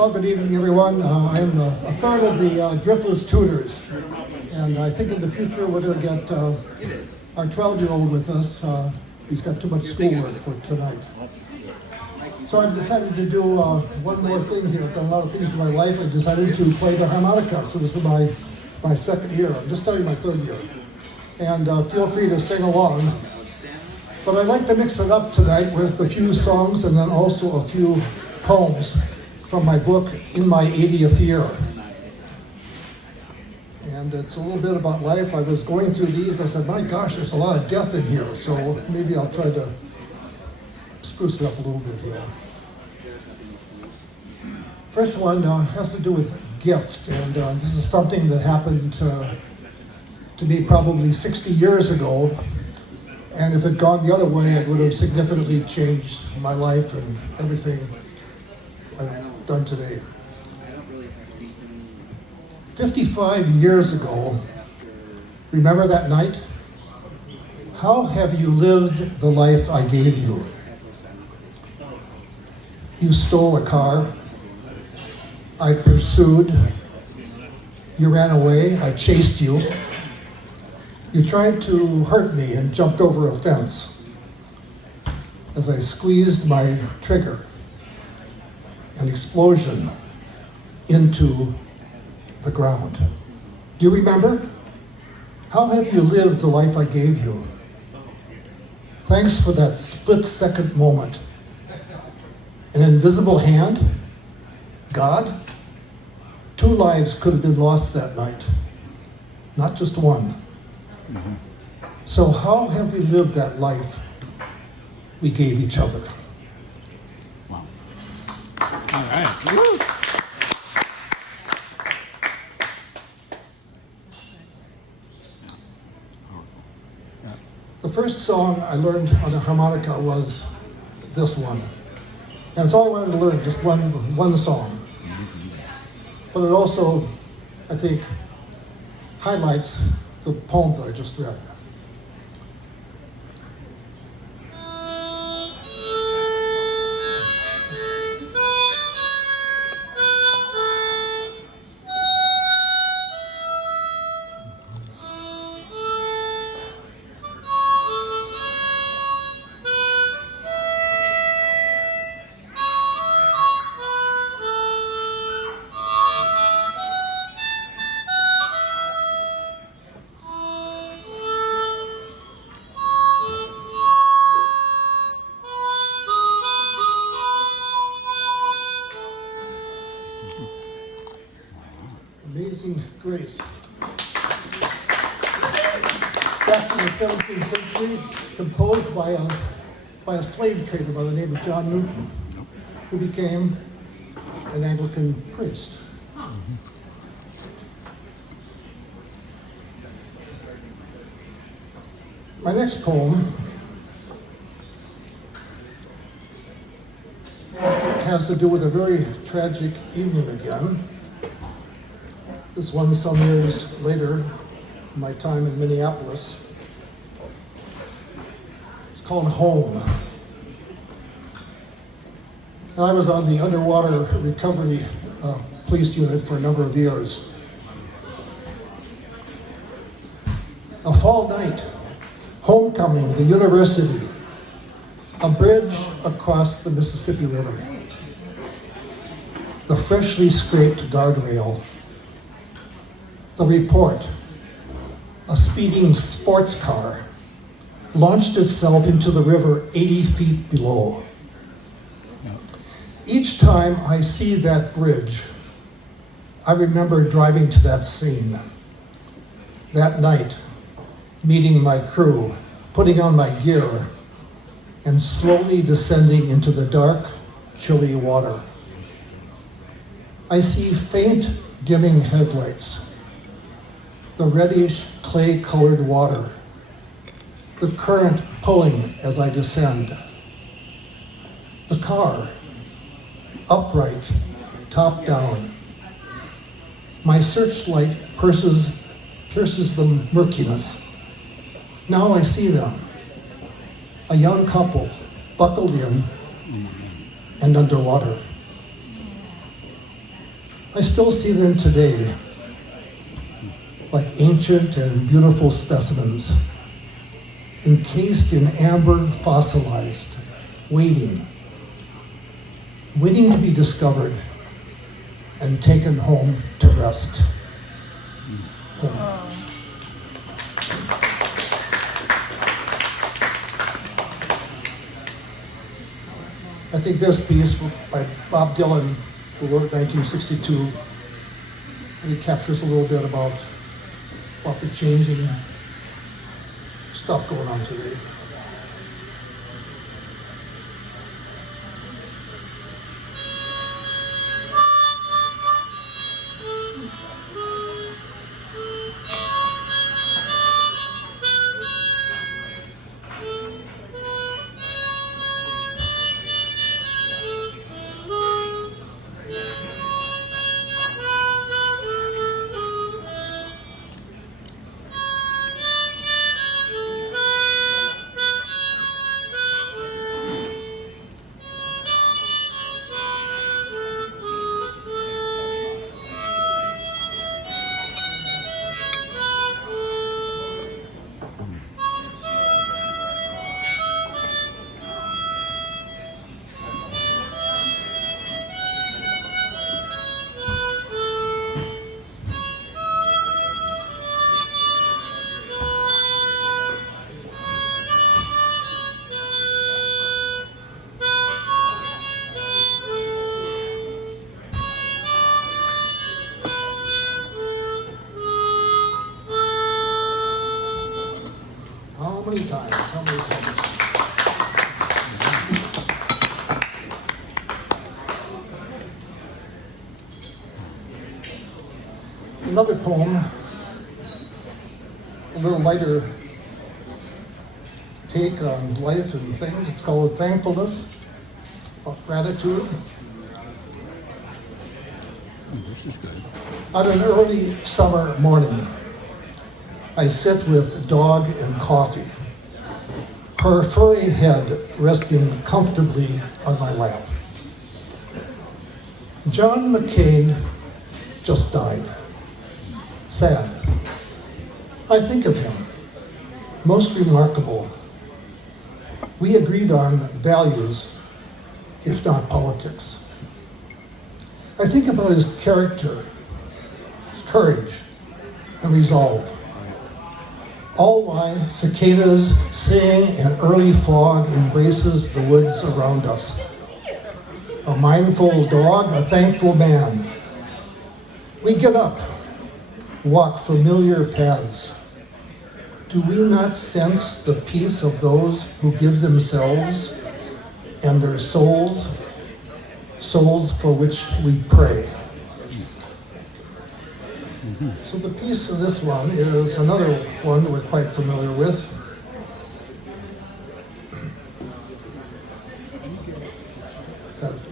Well, good evening, everyone. I'm a third of the Driftless tutors, and I think in the future we're going to get our 12-year-old with us. He's got too much schoolwork for tonight. So I've decided to do one more thing here. I've done a lot of things in my life. I decided to play the harmonica. So this is my second year. I'm just starting my third year. And feel free to sing along. But I'd like to mix it up tonight with a few songs and then also a few poems from my book, In My 80th Year. And it's a little bit about life. I was going through these, I said, my gosh, there's a lot of death in here, so maybe I'll try to spruce it up a little bit here. First one has to do with gift, and this is something that happened to me probably 60 years ago, and if it had gone the other way, it would have significantly changed my life and everything I've done today. 55 years ago, remember that night? How have you lived the life I gave you? You stole a car. I pursued. You ran away. I chased you. You tried to hurt me and jumped over a fence as I squeezed my trigger. An explosion into the ground. Do you remember? How have you lived the life I gave you? Thanks for that split-second moment. An invisible hand? God? 2 lives could have been lost that night, not just one. Mm-hmm. So how have we lived that life we gave each other? Wow. All right. Woo. The first song I learned on the harmonica was this one. And it's all I wanted to learn, just one song. But it also, I think, highlights the poem that I just read. Amazing Grace. Back in the 17th century, composed by a slave trader by the name of John Newton, who became an Anglican priest. My next poem has to do with a very tragic evening again. This one some years later, my time in Minneapolis. It's called Home. And I was on the underwater recovery police unit for a number of years. A fall night, homecoming, the university, a bridge across the Mississippi River, the freshly scraped guardrail, the report, a speeding sports car launched itself into the river 80 feet below. Each time I see that bridge, I remember driving to that scene. That night, meeting my crew, putting on my gear, and slowly descending into the dark, chilly water. I see faint, dimming headlights, the reddish clay-colored water, the current pulling as I descend. The car, upright, top down. My searchlight pierces the murkiness. Now I see them, a young couple buckled in and underwater. I still see them today, like ancient and beautiful specimens, encased in amber, fossilized, waiting to be discovered and taken home to rest. Home. I think this piece by Bob Dylan, who wrote it in 1962, really captures a little bit about the changing stuff going on today. How many times? How many times? Another poem, a little lighter take on life and things. It's called Thankfulness, of Gratitude. This is good. On an early summer morning, I sit with dog and coffee, her furry head resting comfortably on my lap. John McCain just died. Sad. I think of him. Most remarkable. We agreed on values, if not politics. I think about his character, his courage, and resolve. All while cicadas sing and early fog embraces the woods around us. A mindful dog, a thankful man. We get up, walk familiar paths. Do we not sense the peace of those who give themselves and their souls for which we pray? So the piece of this one is another one that we're quite familiar with.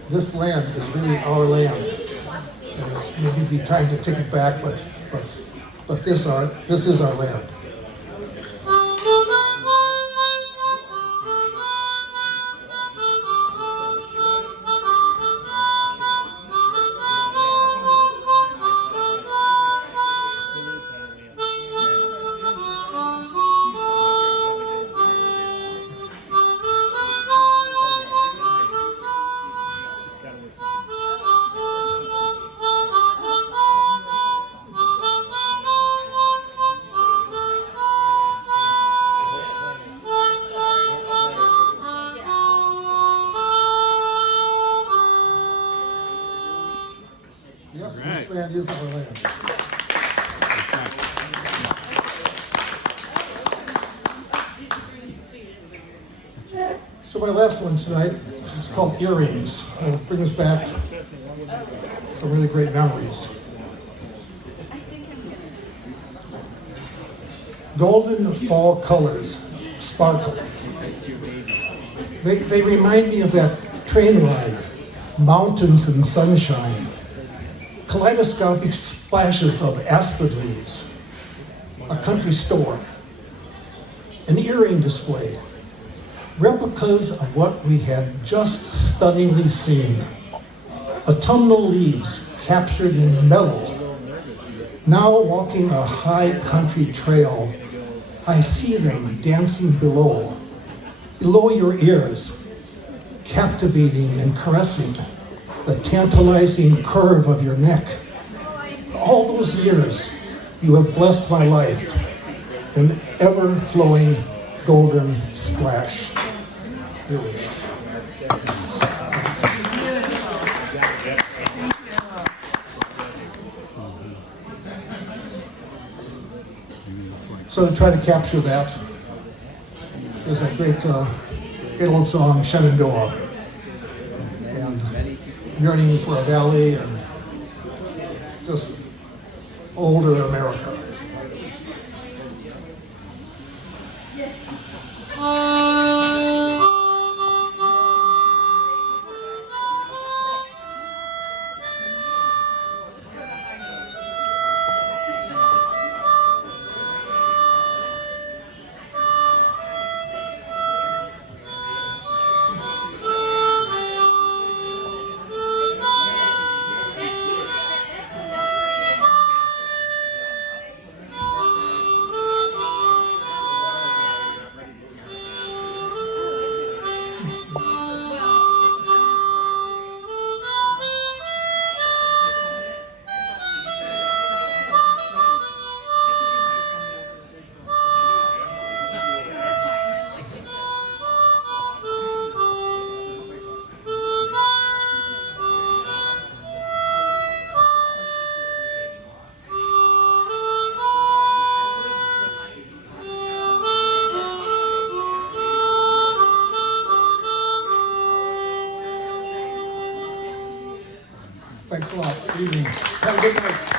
This land is really our land. And it's maybe be time to take it back, but this is our land. Yes, Right. this land is our land. So my last one tonight is called Earrings. And it brings back some really great memories. Golden fall colors sparkle. They remind me of that train ride, mountains and sunshine, kaleidoscopic splashes of aspen leaves, a country store, an earring display, replicas of what we had just stunningly seen, autumnal leaves captured in metal. Now walking a high country trail, I see them dancing below your ears, captivating and caressing the tantalizing curve of your neck. All those years, you have blessed my life, an ever-flowing golden splash. Here it is. So to try to capture that, there's a great little song, Shenandoah, and yearning for a valley and just older America. Thanks a lot. Good evening. Have a good night.